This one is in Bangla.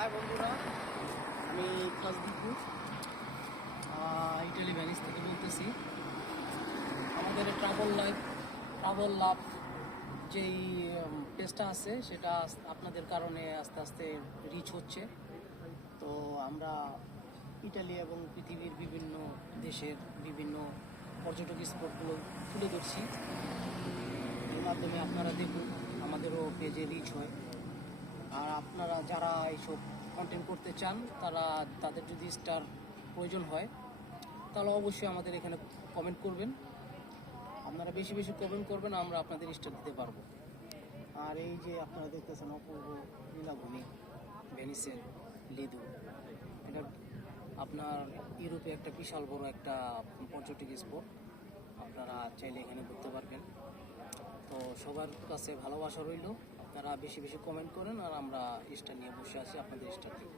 হাই বন্ধুরা, আমি ফাজদিপুর ইটালি ভ্যানিস থেকে বলতেছি। আমাদের ট্রাভেল লাভ যেই পেজটা আছে সেটা আপনাদের কারণে আস্তে আস্তে রিচ হচ্ছে। তো আমরা ইটালি এবং পৃথিবীর বিভিন্ন দেশের বিভিন্ন পর্যটক স্পটগুলো তুলে ধরছি। এর মাধ্যমে আপনারা দেখুন, আমাদেরও পেজে রিচ হয়। আর আপনারা যারা এইসব কন্টেন্ট করতে চান, তাদের যদি স্টার প্রয়োজন হয় তাহলে অবশ্যই আমাদের এখানে কমেন্ট করবেন। আপনারা বেশি বেশি কমেন্ট করবেন, আমরা আপনাদের স্টার দিতে পারবো। আর এই যে আপনারা দেখতেছেন অপূর্ব নীলাভূমি ভেনিসের লিদো, এটা আপনার ইউরোপে একটা বিশাল বড় একটা পর্যটক স্পট। আপনারা চাইলে এখানে ঘুরতে পারবেন। তো সবার কাছে ভালোবাসা রইল, আপনারা বেশি বেশি কমেন্ট করেন আর আমরা স্টার নিয়ে বসে আছি, আপনাদের স্টার দিব।